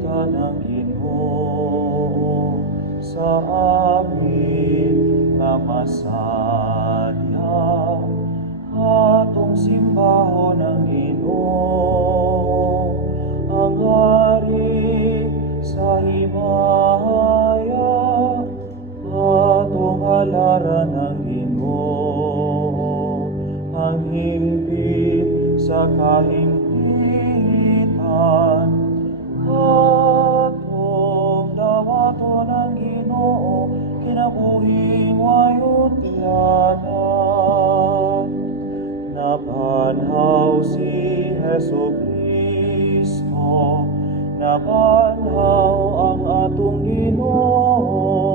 salita ng Ginoo sa amin na masaya. Atong simbahon ng Ginoo, ang hari sa himaya, atong alaran ng Ginoo, ang hindi sa kahimaya. Heso Kristo nabanhaw ang atong Ginoo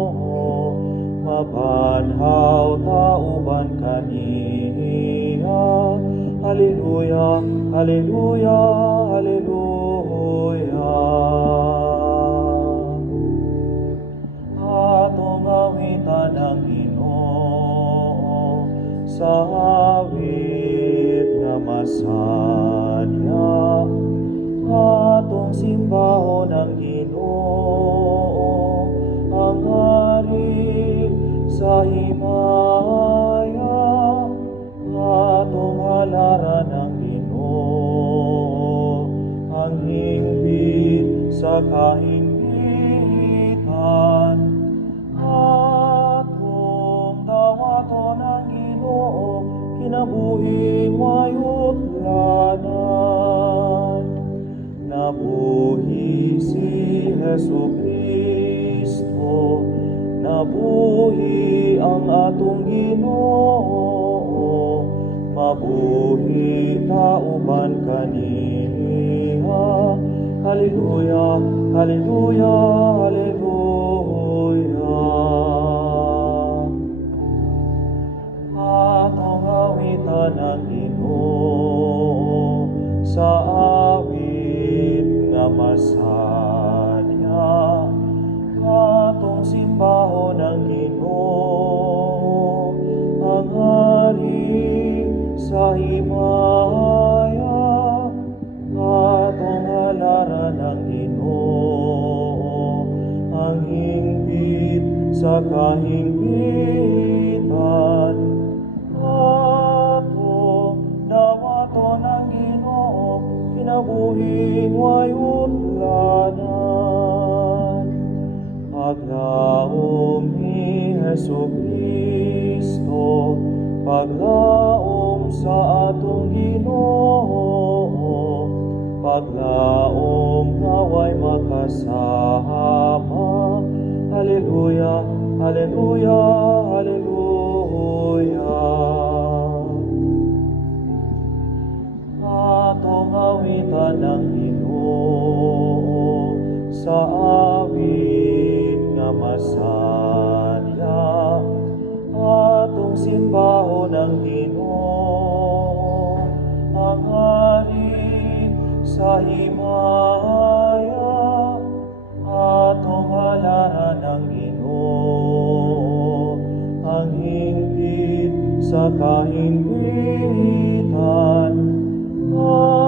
mabanhaw tauban kaniya Hallelujah, Hallelujah, Hallelujah. Atong awitan ang Ginoo sa awit nga masadya. Kahimpitan. Atong dawaton ang Ginoo kinabuhing wayot lanan. Nabuhi si Heso Kristo, nabuhi ang atong Ginoo, mabuhi tauban kaniya. Hallelujah, Hallelujah, Hallelujah. Atong awitan ang Ginoo sa awit nga masadya. Atong simbahon ang Ginoo ang hari sa himaya. Sa kahimpitan. Atong dawaton ang Ginoo kinabuhing wayot lanan. Paglaom ni Heso Kristo, paglaom sa atong Ginoo, paglaom naway makasama. Hallelujah, Hallelujah, Hallelujah. Atong awitan ng Ginoo sa awit nga masadya. Atong simbahon ng Ginoo ang hari sa himaya kapalaran ng Ginoo, ang hingpit sa kahinditan. Amen.